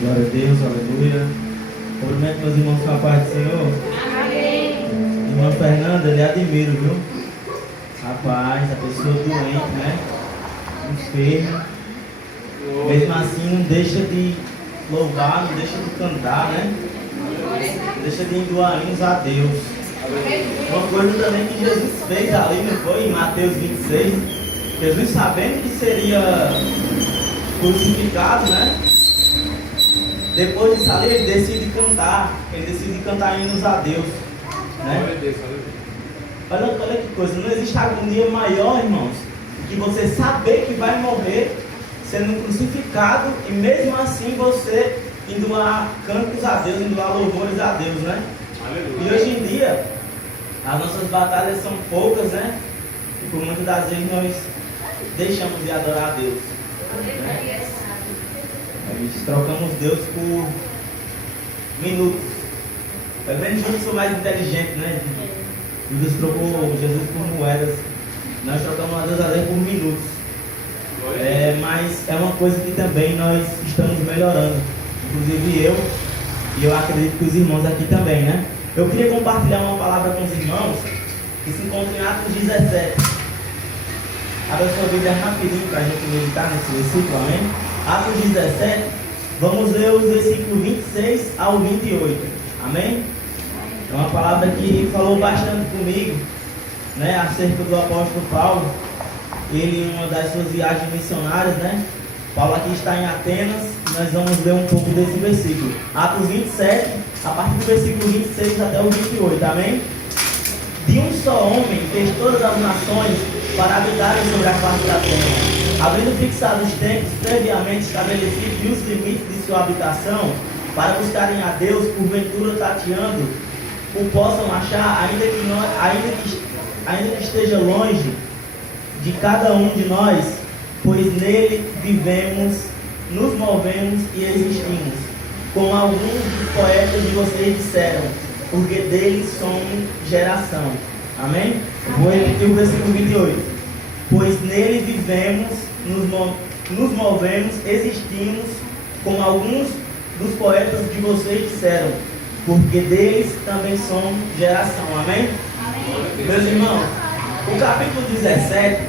Glória a Deus, aleluia. Cumprimento meus irmãos com a paz do Senhor. Amém. Irmão Fernando, ele admiro, viu? Rapaz, a pessoa doente, né? Enferma. Mesmo assim, não deixa de louvar, não deixa de cantar, né? Não deixa de entoar hinos a Deus. Uma coisa também que Jesus fez ali, não foi? Em Mateus 26. Jesus, sabendo que seria crucificado, né? Depois disso ali, ele decide cantar hinos a Deus, né? Olha que coisa, não existe agonia maior, irmãos, que você saber que vai morrer sendo crucificado e mesmo assim você entoar cantos a Deus, entoar louvores a Deus, né? Aleluia. E hoje em dia, as nossas batalhas são poucas, né? E por muitas das vezes nós deixamos de adorar a Deus. Né? Nós trocamos Deus por minutos. Pelo menos Judas foi mais inteligente, né? Judas trocou Jesus por moedas. Nós trocamos a Deus por minutos. Mas é uma coisa que também nós estamos melhorando. Inclusive eu acredito que os irmãos aqui também, né? Eu queria compartilhar uma palavra com os irmãos que se encontra em Atos 17. Abra sua Bíblia rapidinho para a gente meditar nesse versículo, amém? Atos 17, vamos ler os versículos 26 ao 28, amém? É uma palavra que falou bastante comigo, né? Acerca do apóstolo Paulo. Ele, em uma das suas viagens missionárias, né? Paulo aqui está em Atenas, nós vamos ler um pouco desse versículo. Atos 27, a partir do versículo 26 até o 28, amém? De um só homem fez todas as nações para habitarem sobre a face da terra, havendo fixado os tempos previamente estabelecidos e os limites de sua habitação, para buscarem a Deus, porventura tateando, o possam achar, ainda que esteja longe de cada um de nós, pois nele vivemos, nos movemos e existimos, como alguns dos poetas de vocês disseram, porque deles somos geração. Amém? Vou repetir o versículo 28. Pois nele vivemos, nos movemos, existimos, como alguns dos poetas de vocês disseram, porque deles também somos geração. Amém? Amém. Meus irmãos, o capítulo 17,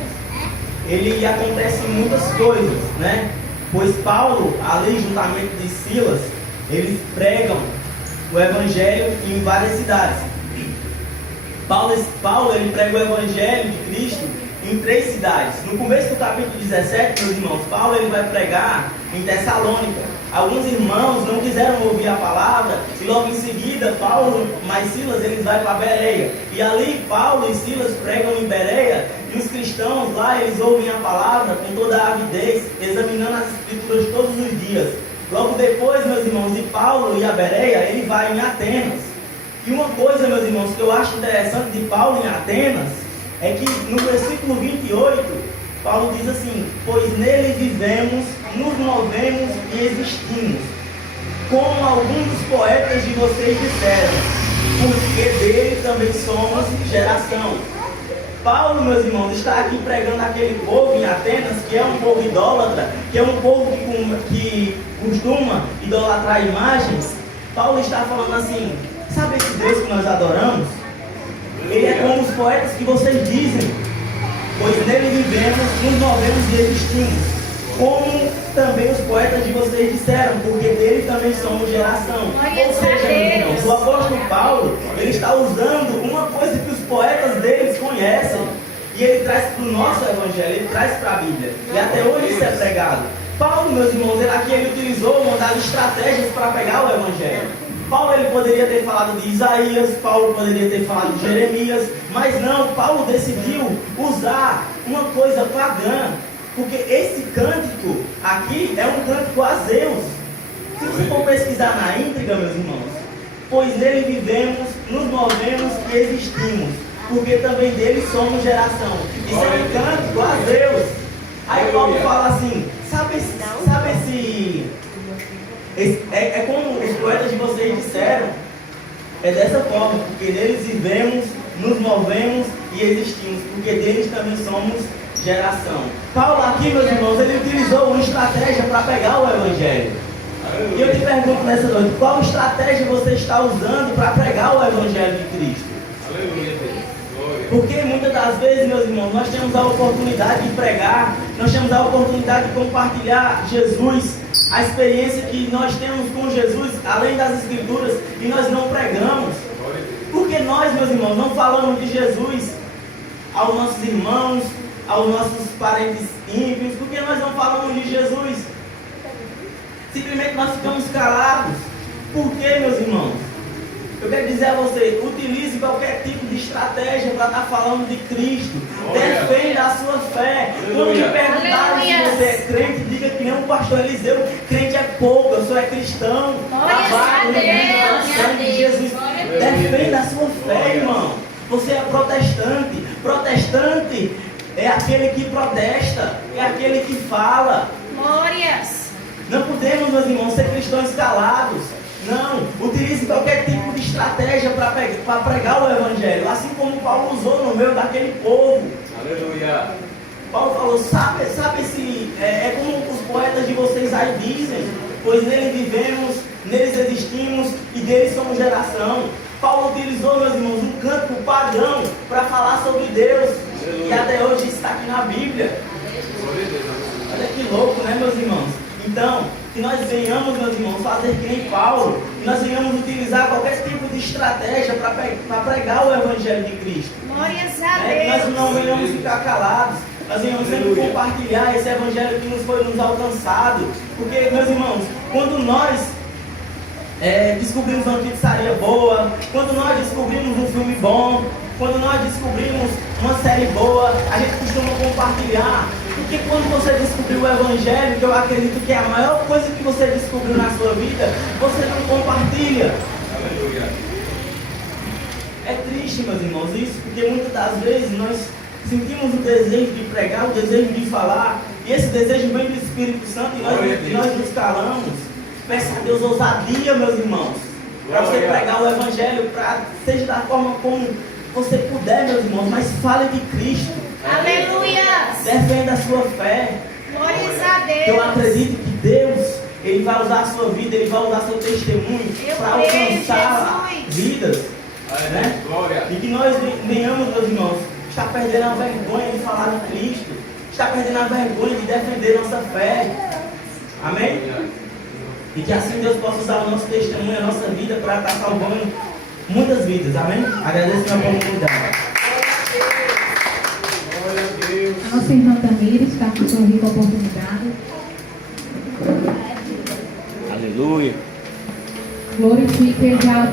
ele acontece muitas coisas, né? Pois Paulo, ali juntamente de Silas, eles pregam o evangelho em várias cidades. Paulo ele prega o evangelho de Cristo em 3 cidades. No começo do capítulo 17, meus irmãos, Paulo ele vai pregar em Tessalônica. Alguns irmãos não quiseram ouvir a palavra e logo em seguida Paulo mais Silas eles vão para Bereia. E ali Paulo e Silas pregam em Bereia e os cristãos lá eles ouvem a palavra com toda a avidez, examinando as escrituras todos os dias. Logo depois, meus irmãos, de Paulo e a Bereia, ele vai em Atenas. E uma coisa, meus irmãos, que eu acho interessante de Paulo em Atenas é que no versículo 28, Paulo diz assim: pois nele vivemos, nos movemos e existimos, como alguns dos poetas de vocês disseram, porque dele também somos geração. Paulo, meus irmãos, está aqui pregando aquele povo em Atenas, que é um povo idólatra, que é um povo que costuma idolatrar imagens. Paulo está falando assim: sabe esse Deus que nós adoramos? Ele é como os poetas que vocês dizem, pois nele vivemos, nos movemos e existimos, como também os poetas de vocês disseram, porque dele também somos geração. Ou seja, meus irmãos, o apóstolo Paulo, ele está usando uma coisa que os poetas deles conhecem, e ele traz para o nosso evangelho, ele traz para a Bíblia, e até hoje isso é pregado. Paulo, meus irmãos, ele utilizou uma das estratégias para pegar o evangelho. Paulo ele poderia ter falado de Isaías, Paulo poderia ter falado de Jeremias, mas não, Paulo decidiu usar uma coisa pagã, porque esse cântico aqui é um cântico a Zeus. Se você for pesquisar na íntegra, meus irmãos, pois nele vivemos, nos movemos e existimos, porque também dele somos geração. Isso é um cântico a Zeus. Aí Paulo fala assim, sabe é como os poetas de vocês disseram, é dessa forma, porque neles vivemos, nos movemos e existimos, porque deles também somos geração. Paulo aqui, meus irmãos, ele utilizou uma estratégia para pegar o Evangelho. E eu te pergunto nessa noite, qual estratégia você está usando para pregar o Evangelho de Cristo? Aleluia, Deus. Porque muitas das vezes, meus irmãos, nós temos a oportunidade de pregar, nós temos a oportunidade de compartilhar Jesus, a experiência que nós temos com Jesus, além das Escrituras, e nós não pregamos. Porque nós, meus irmãos, não falamos de Jesus aos nossos irmãos, aos nossos parentes ímpios, porque nós não falamos de Jesus. Simplesmente nós ficamos calados. Por quê, meus irmãos? Eu quero dizer a você, utilize qualquer tipo de estratégia para estar falando de Cristo. Defenda a sua fé. Quando me perguntarem se você é crente, diga que não, pastor Eliseu, crente é pouco, eu sou cristão. Trabalho no sangue de Jesus. Defenda a sua fé, irmão. Você é protestante. Protestante é aquele que protesta, é aquele que fala. Glórias. Não podemos, meus irmãos, ser cristãos calados. Não, utilize qualquer tipo de estratégia para pregar o Evangelho, assim como Paulo usou no meio daquele povo. Aleluia. Paulo falou, sabe se é como os poetas de vocês aí dizem, pois nele vivemos, neles existimos e deles somos geração. Paulo utilizou, meus irmãos, um canto pagão para falar sobre Deus. Aleluia. E até hoje está aqui na Bíblia. Olha que louco, né, meus irmãos? Então, que nós venhamos, meus irmãos, fazer que nem Paulo, que nós venhamos utilizar qualquer tipo de estratégia para pregar o Evangelho de Cristo. Glórias a Deus. Que nós não venhamos ficar calados, nós venhamos sempre compartilhar esse Evangelho que nos foi alcançado. Porque, meus irmãos, quando nós descobrimos uma pizzaria boa, quando nós descobrimos um filme bom, quando nós descobrimos uma série boa, a gente costuma compartilhar. Porque quando você descobriu o Evangelho, que eu acredito que é a maior coisa que você descobriu na sua vida, você não compartilha. Aleluia. É triste, meus irmãos, isso, porque muitas das vezes nós sentimos o desejo de pregar, o desejo de falar, e esse desejo vem do Espírito Santo e nós nos calamos. Peça a Deus ousadia, meus irmãos, para você pregar o Evangelho, seja da forma como você puder, meus irmãos, mas fale de Cristo. Aleluia. Defenda a sua fé. Glórias a Deus. Eu acredito que Deus, Ele vai usar a sua vida, Ele vai usar seu testemunho para alcançar vidas. Né? Glória. E que nós venhamos, meus irmãos, estar perdendo a vergonha de falar de Cristo, estar perdendo a vergonha de defender nossa fé. Amém? E que assim Deus possa usar o nosso testemunho, a nossa vida para estar salvando muitas vidas. Amém? Agradeço a minha oportunidade. A nossa irmã Tamires está com sua rica oportunidade. Aleluia. Glorifique já